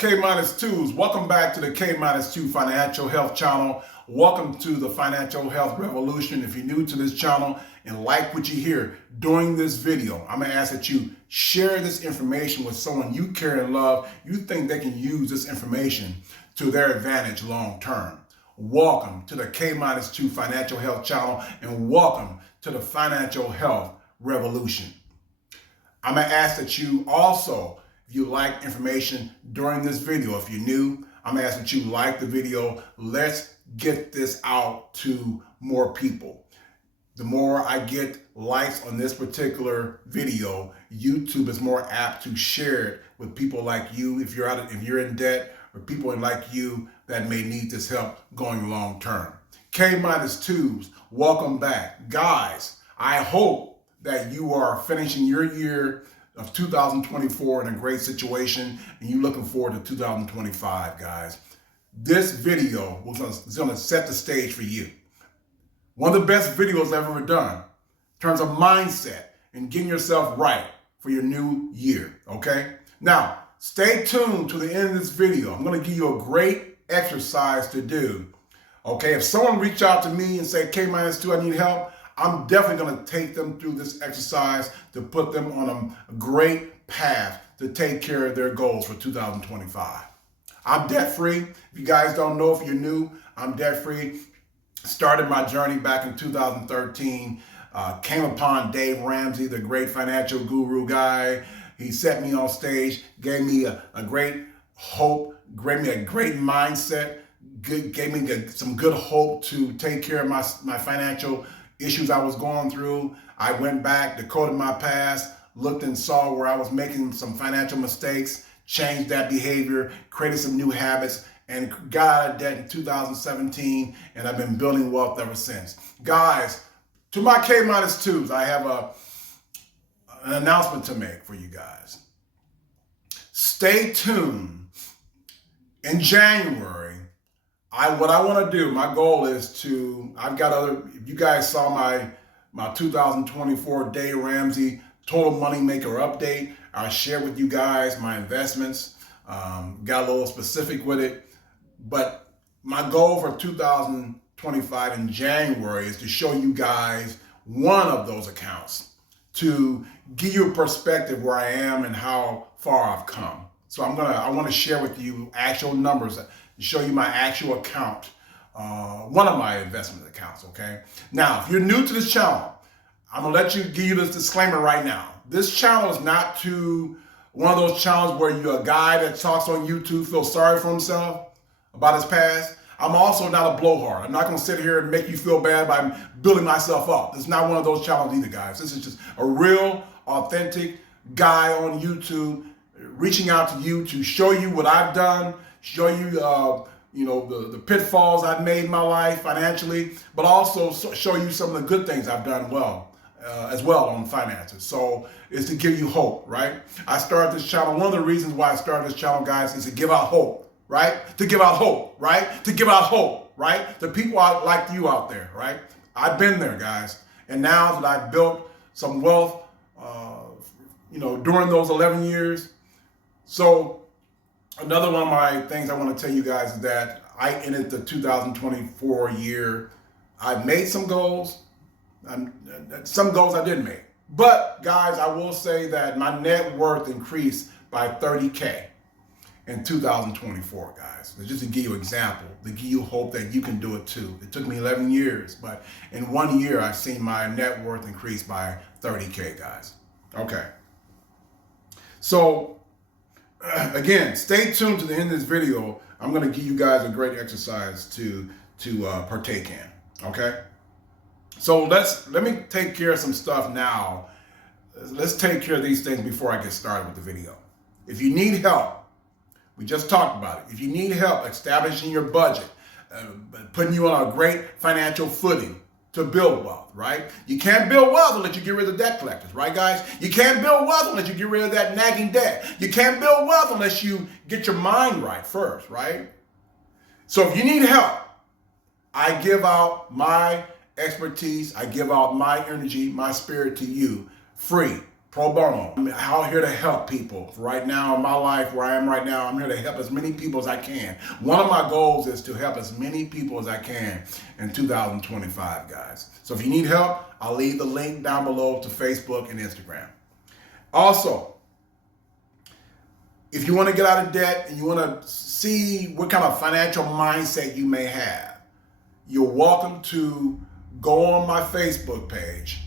K-2s. Welcome back to the K-2 Financial Health Channel. Welcome to the Financial Health Revolution. If you're new to this channel and like what you hear during this video, I'm going to ask that you share this information with someone you care and love. You think they can use this information to their advantage long term. Welcome to the K-2 Financial Health Channel and welcome to the Financial Health Revolution. I'm going to ask that you also, if you like information during this video, if you're new, I'm going to ask that you like the video. Let's get this out to more people. The more I get likes on this particular video, YouTube is more apt to share it with people like you if you're in debt, or people like you that may need this help going long term. K-2s, welcome back. Guys, I hope that you are finishing your year of 2024 in a great situation and you're looking forward to 2025, guys. This video is going to set the stage for you. One of the best videos I've ever done in terms of mindset and getting yourself right for your new year, okay? Now, stay tuned to the end of this video. I'm going to give you a great exercise to do, okay? If someone reach out to me and say, K-2, I need help, I'm definitely going to take them through this exercise to put them on a great path to take care of their goals for 2025. I'm debt-free. If you guys don't know, if you're new, I'm debt-free. Started my journey back in 2013. Came upon Dave Ramsey, the great financial guru guy. He set me on stage, gave me a great hope, gave me a great mindset, gave me some good hope to take care of my financial issues I was going through. I went back, decoded my past, looked and saw where I was making some financial mistakes, changed that behavior, created some new habits, and got out of debt in 2017, and I've been building wealth ever since. Guys, to my K-2s, I have an announcement to make for you guys. Stay tuned. In January, what I want to do, my goal is to, if you guys saw my 2024 Dave Ramsey Total Money Maker update, I shared with you guys my investments, got a little specific with it, but my goal for 2025 in January is to show you guys one of those accounts to give you a perspective where I am and how far I've come. So I want to share with you actual numbers, show you my actual account, one of my investment accounts, okay? Now, if you're new to this channel, I'm gonna give you this disclaimer right now. This channel is not one of those channels where you're a guy that talks on YouTube, feels sorry for himself about his past. I'm also not a blowhard. I'm not gonna sit here and make you feel bad by building myself up. It's not one of those channels either, guys. This is just a real, authentic guy on YouTube reaching out to you to show you what I've done, show you, the pitfalls I've made in my life financially, but also show you some of the good things I've done as well on finances. So it's to give you hope, right? I started this channel. One of the reasons why I started this channel, guys, is to give out hope, right? To give out hope, right? To give out hope, right? To people like you out there, right? I've been there, guys. And now that I've built some wealth, during those 11 years. So another one of my things I want to tell you guys is that I ended the 2024 year. I made some goals. Some goals I didn't make. But guys, I will say that my net worth increased by 30K in 2024, guys. Just to give you an example, to give you hope that you can do it too. It took me 11 years, but in 1 year, I've seen my net worth increase by 30K, guys. Okay. So again, stay tuned to the end of this video. I'm going to give you guys a great exercise to partake in, okay? So let me take care of some stuff now. Let's take care of these things before I get started with the video. If you need help, we just talked about it. If you need help establishing your budget, putting you on a great financial footing to build wealth, right? You can't build wealth unless you get rid of debt collectors, right, guys? You can't build wealth unless you get rid of that nagging debt. You can't build wealth unless you get your mind right first, right? So if you need help, I give out my expertise, I give out my energy, my spirit to you free. pro bono. I'm out here to help people. Right now in my life, where I am right now, I'm here to help as many people as I can. One of my goals is to help as many people as I can in 2025, guys. So if you need help, I'll leave the link down below to Facebook and Instagram. Also, if you want to get out of debt and you want to see what kind of financial mindset you may have, you're welcome to go on my Facebook page,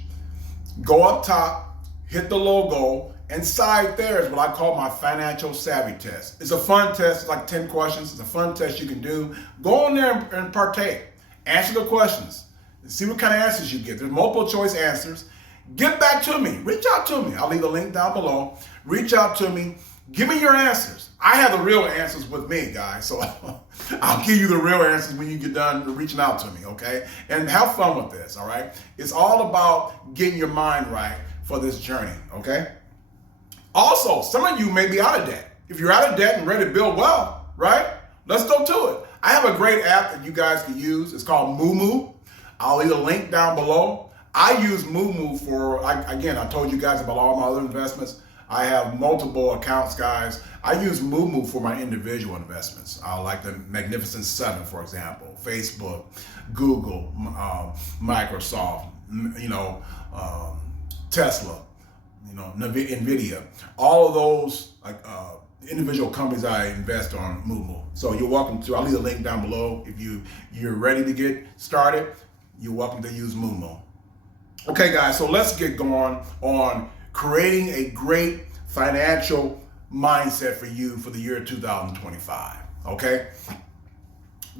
go up top, hit the logo, inside there is what I call my financial savvy test. It's a fun test, it's like 10 questions. It's a fun test you can do. Go on there and partake. Answer the questions. See what kind of answers you get. There's multiple choice answers. Get back to me. Reach out to me. I'll leave the link down below. Reach out to me. Give me your answers. I have the real answers with me, guys. So I'll give you the real answers when you get done reaching out to me, okay? And have fun with this, all right? It's all about getting your mind right for this journey, okay? Also, some of you may be out of debt. If you're out of debt and ready to build wealth, right? Let's go to it. I have a great app that you guys can use. It's called Moomoo. I'll leave a link down below. I use Moomoo for, again, I told you guys about all my other investments. I have multiple accounts, guys. I use Moomoo for my individual investments. Like the Magnificent Seven, for example, Facebook, Google, Microsoft, Tesla, NVIDIA, all of those individual companies I invest on Moomoo. So you're welcome to, I'll leave a link down below. If you're ready to get started, you're welcome to use Moomoo. Okay, guys, so let's get going on creating a great financial mindset for you for the year 2025, okay?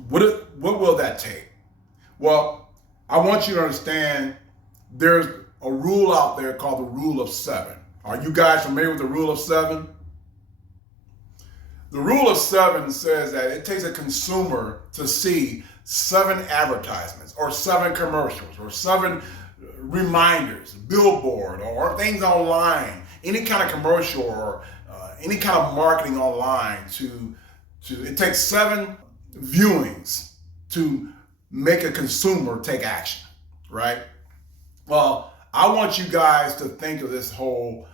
What will that take? Well, I want you to understand there's a rule out there called the rule of 7. Are you guys familiar with the rule of 7? The rule of 7 says that it takes a consumer to see 7 advertisements or 7 commercials or 7 reminders, billboard or things online, any kind of commercial or any kind of marketing online it takes 7 viewings to make a consumer take action, right? Well, I want you guys to think of this whole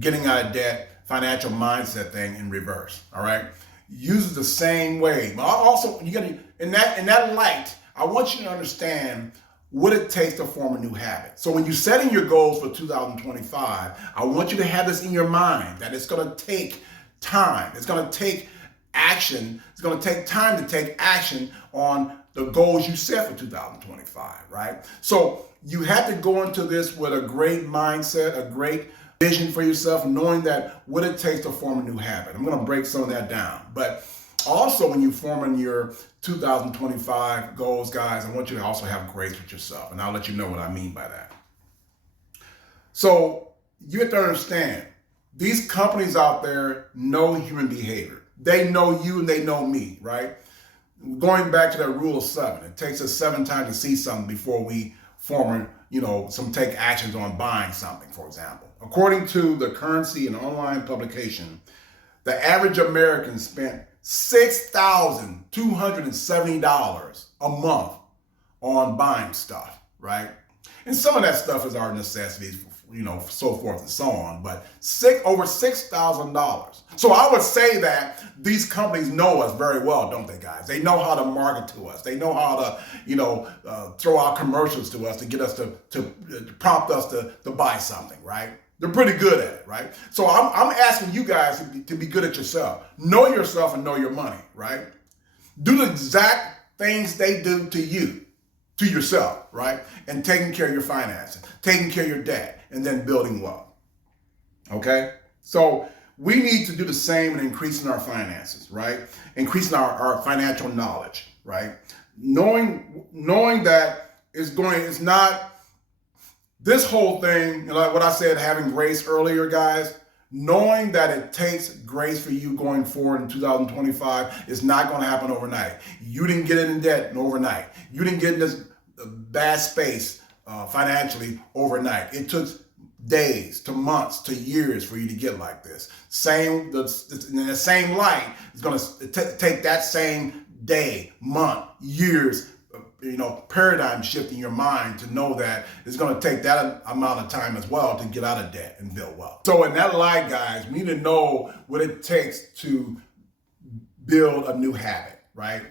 getting out of debt financial mindset thing in reverse, all right? Use it the same way. But also, you gotta, in that light, I want you to understand what it takes to form a new habit. So when you're setting your goals for 2025, I want you to have this in your mind that it's gonna take time. It's gonna take action. It's gonna take time to take action on the goals you set for 2025, right? So you have to go into this with a great mindset, a great vision for yourself, knowing that what it takes to form a new habit. I'm gonna break some of that down. But also when you're forming your 2025 goals, guys, I want you to also have grace with yourself. And I'll let you know what I mean by that. So you have to understand, these companies out there know human behavior. They know you and they know me, right? Going back to that rule of 7, it takes us 7 times to see something before we form, take actions on buying something, for example. According to the Currency and Online publication, the average American spent $6,270 a month on buying stuff, right? And some of that stuff is our necessities, so forth and so on, but over $6,000. So I would say that these companies know us very well, don't they, guys? They know how to market to us. They know how to, throw out commercials to us to get us to prompt us to buy something, right? They're pretty good at it, right? So I'm asking you guys to be good at yourself. Know yourself and know your money, right? Do the exact things they do to you, to yourself, right? And taking care of your finances, taking care of your debt, and then building wealth, okay? So we need to do the same in increasing our finances, right? Increasing our financial knowledge, right? Knowing that it's not, this whole thing, like what I said, having grace earlier, guys, knowing that it takes grace for you going forward in 2025 is not going to happen overnight. You didn't get in debt overnight. You didn't get in this bad space financially overnight. It took days to months to years for you to get like this. In the same light, it's going to take that same day, month, years, paradigm shift in your mind to know that it's going to take that amount of time as well to get out of debt and build wealth. So in that light, guys, we need to know what it takes to build a new habit, right?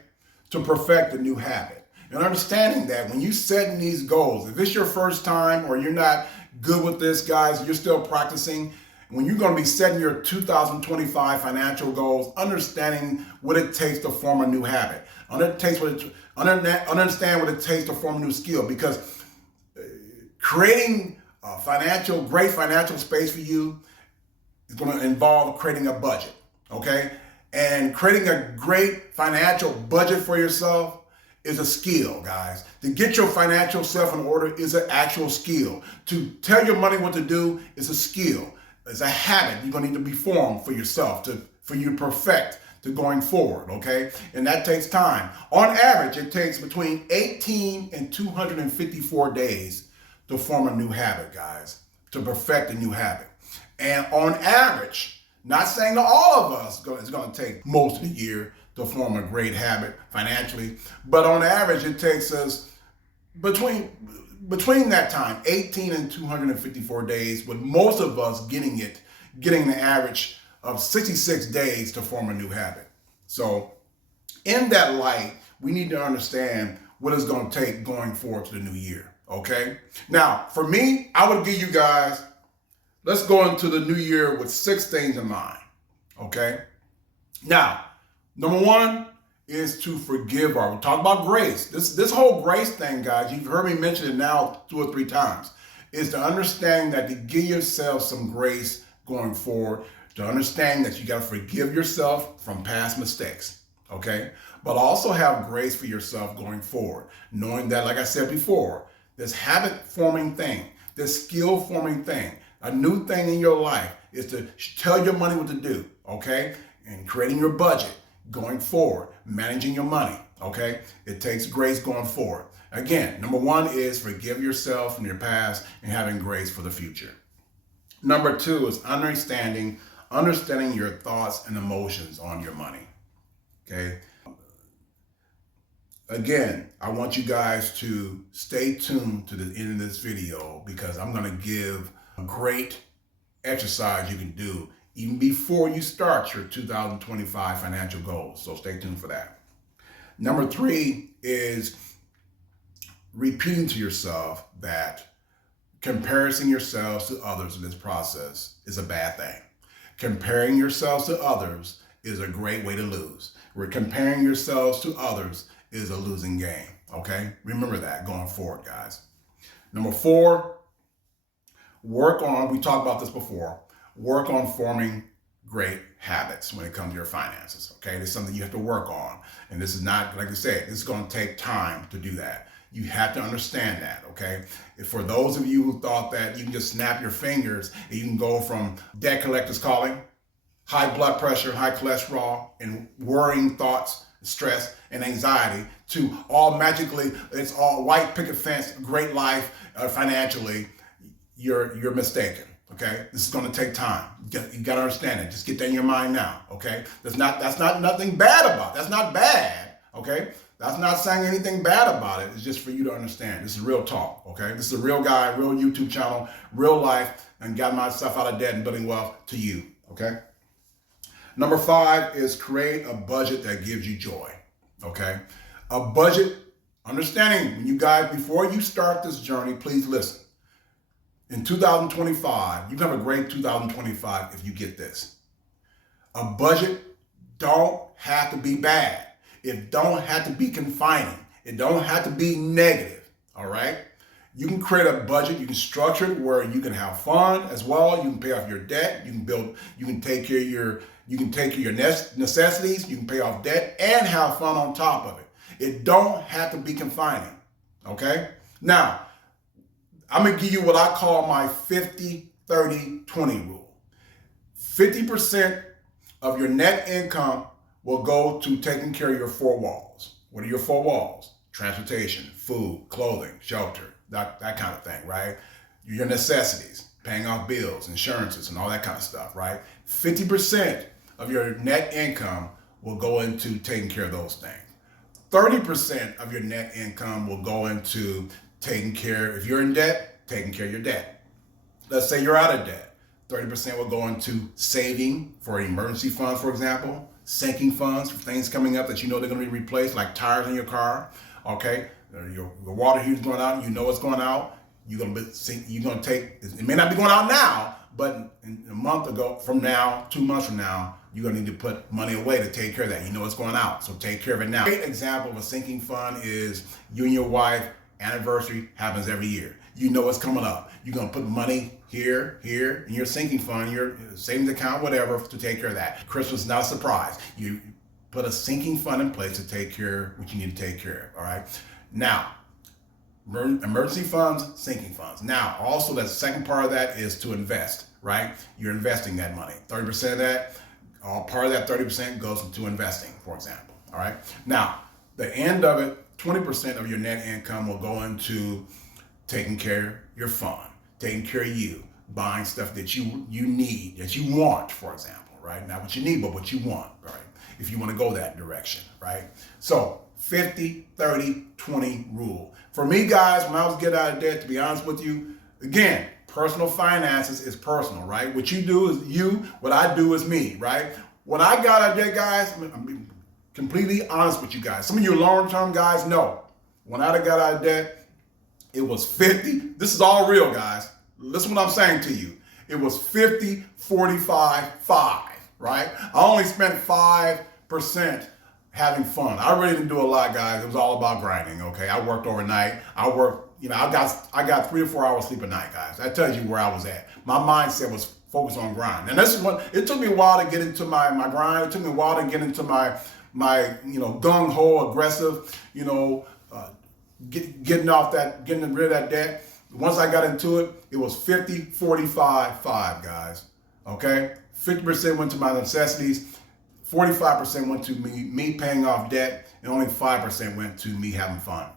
To perfect a new habit. And understanding that when you setting these goals, if it's your first time or you're not good with this, guys, you're still practicing, when you're going to be setting your 2025 financial goals, understanding what it takes to form a new habit, understand what it takes to form a new skill, because creating a great financial space for you is going to involve creating a budget, okay? And creating a great financial budget for yourself is a skill, guys. To get your financial self in order is an actual skill. To tell your money what to do is a skill. It's a habit you're gonna need to be formed for yourself, for you to perfect to going forward, okay? And that takes time. On average, it takes between 18 and 254 days to form a new habit, guys, to perfect a new habit. And on average, not saying that all of us it's gonna take most of the year to form a great habit financially, but on average, it takes us between that time, 18 and 254 days, with most of us getting the average of 66 days to form a new habit. So in that light, we need to understand what it's going to take going forward to the new year, okay? Now, for me, I would give you guys, let's go into the new year with 6 things in mind, okay? Now, number 1, is to forgive. Or we talk about grace. This whole grace thing, guys, you've heard me mention it now 2 or 3 times, is to understand that to give yourself some grace going forward, to understand that you got to forgive yourself from past mistakes, okay? But also have grace for yourself going forward, knowing that, like I said before, this habit-forming thing, this skill-forming thing, a new thing in your life is to tell your money what to do, okay? And creating your budget, going forward, managing your money, okay? It takes grace going forward. Again, number 1 is forgive yourself from your past and having grace for the future. Number 2 is understanding your thoughts and emotions on your money, okay? Again, I want you guys to stay tuned to the end of this video, because I'm gonna give a great exercise you can do even before you start your 2025 financial goals. So stay tuned for that. Number 3 is repeating to yourself that comparing yourselves to others in this process is a bad thing. Comparing yourselves to others is a great way to lose. Where comparing yourselves to others is a losing game, okay? Remember that going forward, guys. Number 4, we talked about this before, work on forming great habits when it comes to your finances, okay? This is something you have to work on. And this is not, like I said, this is going to take time to do that. You have to understand that, okay? For those of you who thought that you can just snap your fingers and you can go from debt collectors calling, high blood pressure, high cholesterol, and worrying thoughts, stress, and anxiety, to all magically, it's all white picket fence, great life financially, you're mistaken. Okay, this is going to take time. You got to understand it. Just get that in your mind now. Okay, that's not nothing bad about it. That's not bad. Okay, that's not saying anything bad about it. It's just for you to understand. This is real talk. Okay, this is a real guy, real YouTube channel, real life, and got myself out of debt and building wealth to you. Okay. Number 5 is create a budget that gives you joy. Okay, a budget. Understanding when you guys, before you start this journey, please listen. In 2025, you can have a great 2025 if you get this. A budget don't have to be bad. It don't have to be confining. It don't have to be negative, all right? You can create a budget, you can structure it where you can have fun as well, you can pay off your debt, you can take care of your necessities, you can pay off debt and have fun on top of it. It don't have to be confining, okay? Now, I'm going to give you what I call my 50-30-20 rule. 50% of your net income will go to taking care of your 4 walls. What are your 4 walls? Transportation, food, clothing, shelter, that kind of thing, right? Your necessities, paying off bills, insurances, and all that kind of stuff, right? 50% of your net income will go into taking care of those things. 30% of your net income will go into taking care, if you're in debt, taking care of your debt. Let's say you're out of debt. 30% will go into saving for emergency funds, for example, sinking funds for things coming up that you know they're going to be replaced, like tires in your car. Okay, your water heater's going out, and you know it's going out. You're going to take. It may not be going out now, but in a month ago, from now, 2 months from now, you're going to need to put money away to take care of that. You know it's going out, so take care of it now. A great example of a sinking fund is you and your wife anniversary happens every year. You know it's coming up. You're going to put money here, in your sinking fund, your savings account, whatever, to take care of that. Christmas is not a surprise. You put a sinking fund in place to take care of what you need to take care of, all right? Now, emergency funds, sinking funds. Now, also the second part of that is to invest, right? You're investing that money. 30% of that, part of that 30% goes into investing, for example, all right? Now, the end of it, 20% of your net income will go into taking care of your fund, taking care of you, buying stuff that you need, that you want, for example, right? Not what you need, but what you want, right? If you want to go that direction, right? So 50, 30, 20 rule. For me, guys, when I was getting out of debt, to be honest with you, again, personal finances is personal, right? What you do is you, what I do is me, right? When I got out of debt, guys, I'm being completely honest with you guys. Some of you long-term guys know, when I got out of debt, it was 50. This is all real, guys. Listen to what I'm saying to you. It was 50, 45, 5, right? I only spent 5% having fun. I really didn't do a lot, guys. It was all about grinding, okay? I worked overnight. I got 3 to 4 hours sleep a night, guys. That tells you where I was at. My mindset was focused on grind. And this is what, it took me a while to get into my grind. It took me a while to get into my gung-ho, aggressive, getting rid of that debt. Once I got into it, it was 50, 45, 5, guys. Okay? 50% went to my necessities, 45% went to me paying off debt, and only 5% went to me having fun.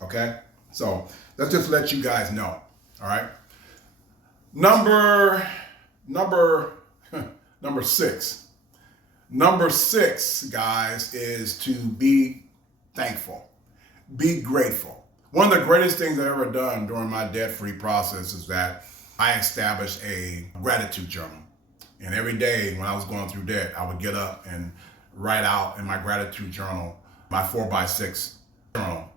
Okay? So let's just let you guys know. All right? Number 6. Number 6, guys, is to be thankful. Be grateful. One of the greatest things I've ever done during my debt-free process is that I established a gratitude journal. And every day when I was going through debt, I would get up and write out in my gratitude journal, my 4x6 journal.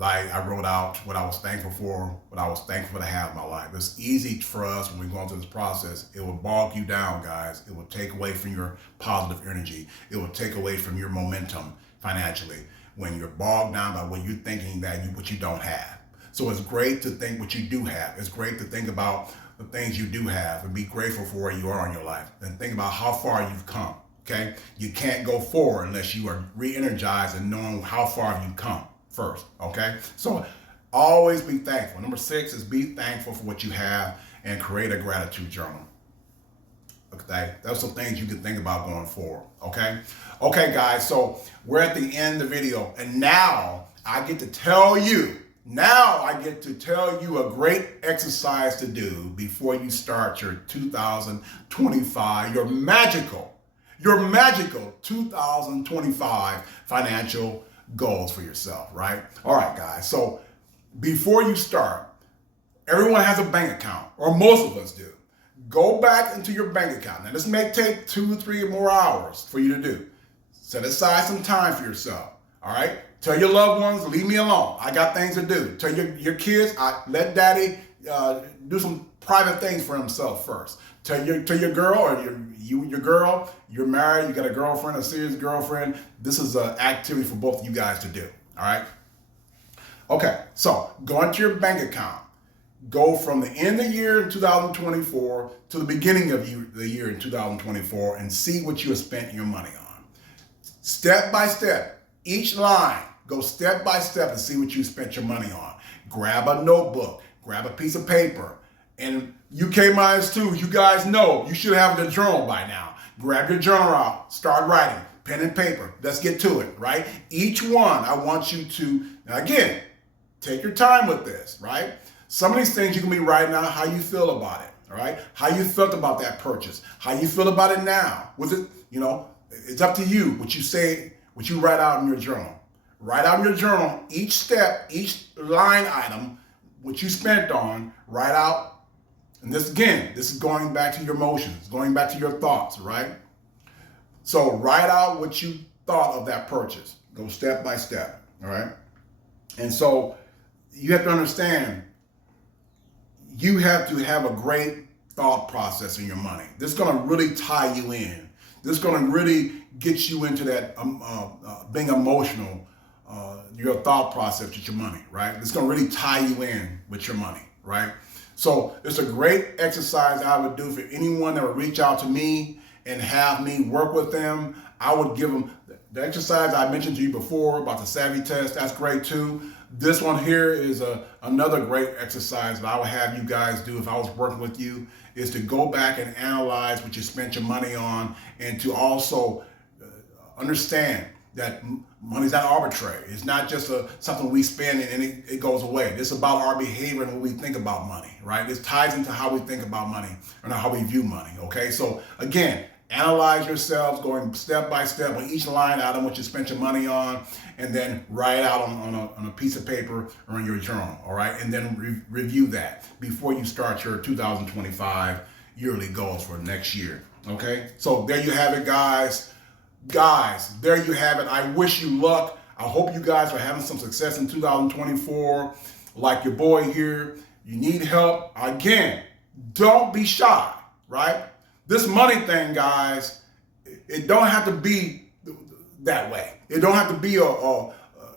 I wrote out what I was thankful for, what I was thankful to have in my life. It's easy for us when we're going through this process. It will bog you down, guys. It will take away from your positive energy. It will take away from your momentum financially when you're bogged down by what you're thinking what you don't have. So it's great to think what you do have. It's great to think about the things you do have and be grateful for where you are in your life. And think about how far you've come, okay? You can't go forward unless you are re-energized and knowing how far you've come first, okay? So always be thankful. Number 6 is be thankful for what you have and create a gratitude journal. Okay, that's some things you can think about going forward, okay? Okay, guys, so we're at the end of the video, and now I get to tell you a great exercise to do before you start your 2025, your magical 2025 financial goals for yourself, right? All right, guys, so before you start, everyone has a bank account, or most of us do. Go back into your bank account. Now, this may take 2 or 3 more hours for you to do. Set aside some time for yourself, all right? Tell your loved ones, leave me alone. I got things to do. Tell your kids, let daddy do some private things for himself first. Tell your girl, or your girl, you're married, you got a girlfriend, a serious girlfriend. This is an activity for both of you guys to do, all right? Okay, so go into your bank account. Go from the end of the year in 2024 to the beginning of the year in 2024 and see what you have spent your money on. Step by step, each line, go step by step and see what you spent your money on. Grab a notebook, grab a piece of paper, and you Kminustwo, you guys know you should have the journal by now. Grab your journal out, start writing, pen and paper. Let's get to it, right? Each one, I want you to, now again, take your time with this, right? Some of these things you can be writing out how you feel about it, all right? How you felt about that purchase, how you feel about it now. Was it, it's up to you what you which you write out in your journal. Write out in your journal each step, each line item, which you spent on, write out. And this is going back to your emotions, going back to your thoughts, right? So write out what you thought of that purchase. Go step by step, all right? And so you have to understand, you have to have a great thought process in your money. This is going to really tie you in. This is going to really get you into that being emotional, your thought process with your money, right? It's going to really tie you in with your money, right? So it's a great exercise I would do for anyone that would reach out to me and have me work with them. I would give them the exercise I mentioned to you before about the Savvy Test. That's great too. This one here is another great exercise that I would have you guys do if I was working with you, is to go back and analyze what you spent your money on, and to also understand that money's not arbitrary. It's not just something we spend and it goes away. It's about our behavior and what we think about money, right? This ties into how we think about money and how we view money, okay? So again, analyze yourselves, going step by step on each line item, what you spent your money on, and then write out on a piece of paper or in your journal, all right? And then review that before you start your 2025 yearly goals for next year, okay? So there you have it, guys. Guys, there you have it. I wish you luck. I hope you guys are having some success in 2024. Like your boy here, you need help. Again, don't be shy, right? This money thing, guys, it don't have to be that way. It don't have to be a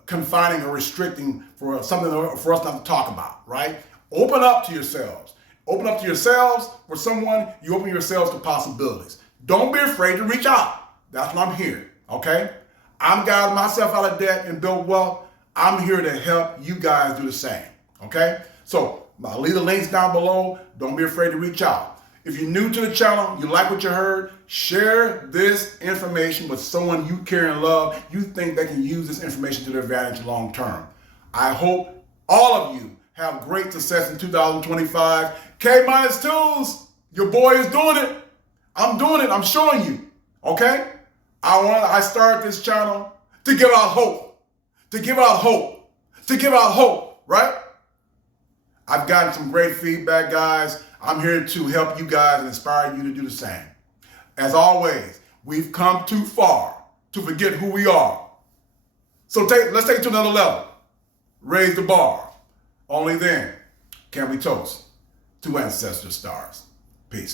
confining or restricting for something for us not to talk about, right? Open up to yourselves. Open up to yourselves. For someone, you open yourselves to possibilities. Don't be afraid to reach out. That's what I'm here, okay? I'm guiding myself out of debt and build wealth. I'm here to help you guys do the same, okay? So I'll leave the links down below. Don't be afraid to reach out. If you're new to the channel, you like what you heard, share this information with someone you care and love. You think they can use this information to their advantage long term. I hope all of you have great success in 2025. K-2s, your boy is doing it. I'm doing it. I'm showing you, okay? I started this channel to give out hope, right? I've gotten some great feedback, guys. I'm here to help you guys and inspire you to do the same. As always, we've come too far to forget who we are. So let's take it to another level. Raise the bar. Only then can we toast to ancestor stars. Peace.